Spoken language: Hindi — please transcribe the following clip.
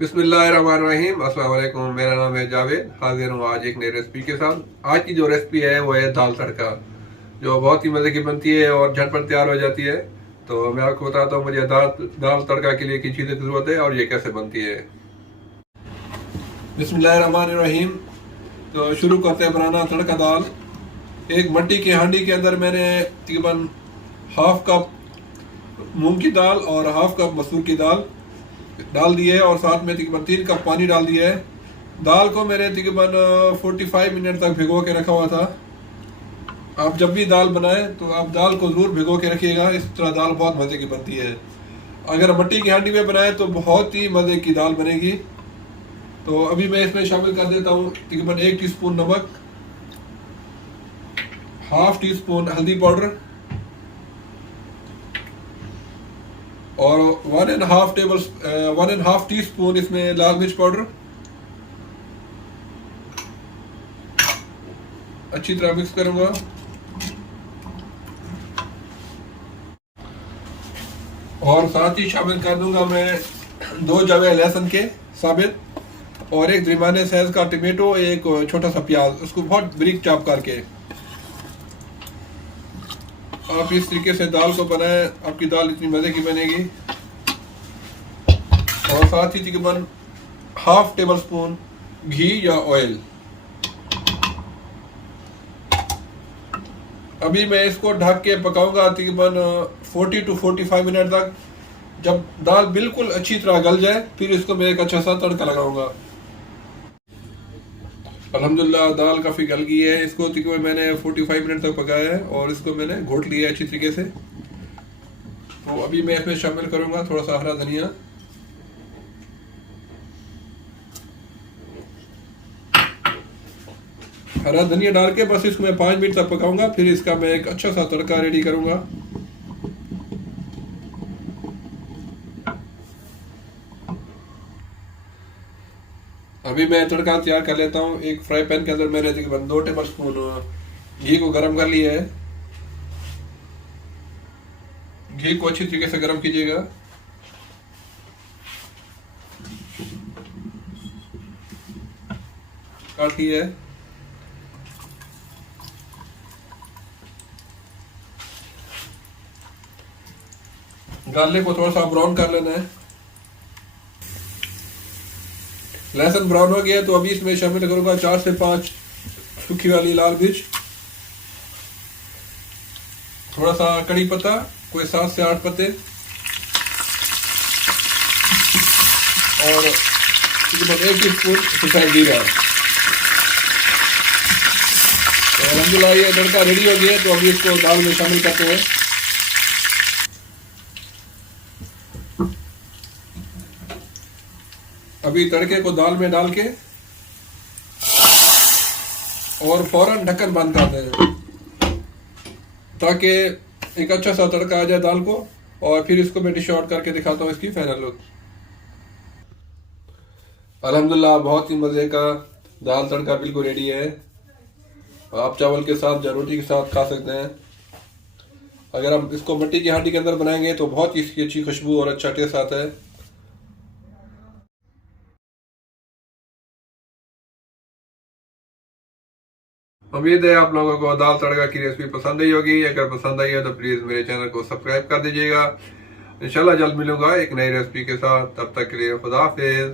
बिस्मिल्लाहिर्रहमानिर्रहीम। अस्सलाम वालेकुम। मेरा नाम है जावेद। हाजिर हूँ आज एक नई रेसिपी के साथ। आज की जो रेसिपी है वो है दाल तड़का, जो बहुत ही मज़े की बनती है और झटपट तैयार हो जाती है। तो मैं आपको बताता हूँ मुझे दाल तड़का के लिए किन चीज़ों की ज़रूरत है और ये कैसे बनती है। बिस्मिल्लाहिर्रहमानिर्रहीम। तो शुरू करते हैं बनाना तड़का दाल। एक मट्टी की हांडी के अंदर मैंने तकरीबन हाफ कप मूंग की दाल और हाफ कप मसूर की दाल डाल दी है और साथ में तकरीबन 3 कप पानी डाल दिया है। दाल को मैंने तकरीबन 45 मिनट तक भिगो के रखा हुआ था। आप जब भी दाल बनाएं तो आप दाल को ज़रूर भिगो के रखिएगा, इस तरह दाल बहुत मज़े की बनती है। अगर मट्टी की हांडी में बनाएं तो बहुत ही मज़े की दाल बनेगी। तो अभी मैं इसमें शामिल कर देता हूँ तकरीबन 1 टीस्पून नमक, हाफ टी स्पून हल्दी पाउडर और 1.5 टी स्पून इसमें लाल मिर्च पाउडर। अच्छी तरह मिक्स करूंगा। और साथ ही शामिल कर दूंगा मैं 2 जवे लहसुन के साबित और एक दरमियाने साइज का टमाटो, एक छोटा सा प्याज, उसको बहुत बारीक चॉप करके। आप इस तरीके से दाल को बनाएं, आपकी दाल इतनी मज़े की बनेगी। और साथ ही तकरीबन हाफ टेबल स्पून घी या ऑयल। अभी मैं इसको ढक के पकाऊंगा तकरीबन 40 to 45 मिनट तक। जब दाल बिल्कुल अच्छी तरह गल जाए फिर इसको मैं एक अच्छा सा तड़का लगाऊंगा। अल्हम्दुलिल्लाह दाल काफ़ी गल गई है। इसको तकरीबन मैंने 45 मिनट तक पकाया है और इसको मैंने घोट लिया है अच्छी तरीके से। तो अभी मैं इसमें शामिल करूंगा थोड़ा सा हरा धनिया, हरा धनिया डाल के बस इसको मैं 5 मिनट तक पकाऊंगा। फिर इसका मैं एक अच्छा सा तड़का रेडी करूंगा। अभी मैं तड़का तैयार कर लेता हूँ। एक फ्राई पैन के अंदर मैंने तकरीबन 2 टेबल स्पून घी को गर्म कर लिया है। घी को अच्छी तरीके से गर्म कीजिएगा। काट लिया है। गार्लिक को थोड़ा सा ब्राउन कर लेना है। लहसुन ब्राउन हो गया तो अभी इसमें शामिल करूंगा 4 से 5 सूखी वाली लाल मिर्च, थोड़ा सा कड़ी पत्ता, कोई 7 से 8 पत्ते और तकरीबन 1 टीस्पून सफ़ेद जीरा। तो अलहमदुलिल्लाह ये तड़का रेडी हो गया। तो अभी इसको दाल में शामिल करते हैं। अभी तड़के को दाल में डाल के और फौरन ढक्कन बंद कर दें ताकि एक अच्छा सा तड़का आ जाए दाल को। और फिर इसको मैं डिश आउट करके दिखाता हूँ इसकी फाइनल लुक। अल्हम्दुलिल्लाह बहुत ही मज़े का दाल तड़का बिल्कुल रेडी है। आप चावल के साथ या रोटी के साथ खा सकते हैं। अगर हम इसको मिट्टी की हांडी के अंदर बनाएंगे तो बहुत ही इसकी अच्छी खुशबू और अच्छा टेस्ट आता है। उम्मीद है आप लोगों को दाल तड़का की रेसिपी पसंद आई होगी। अगर पसंद आई है तो प्लीज़ मेरे चैनल को सब्सक्राइब कर दीजिएगा। इंशाल्लाह जल्द मिलूंगा एक नई रेसिपी के साथ। तब तक के लिए खुदा हाफिज़।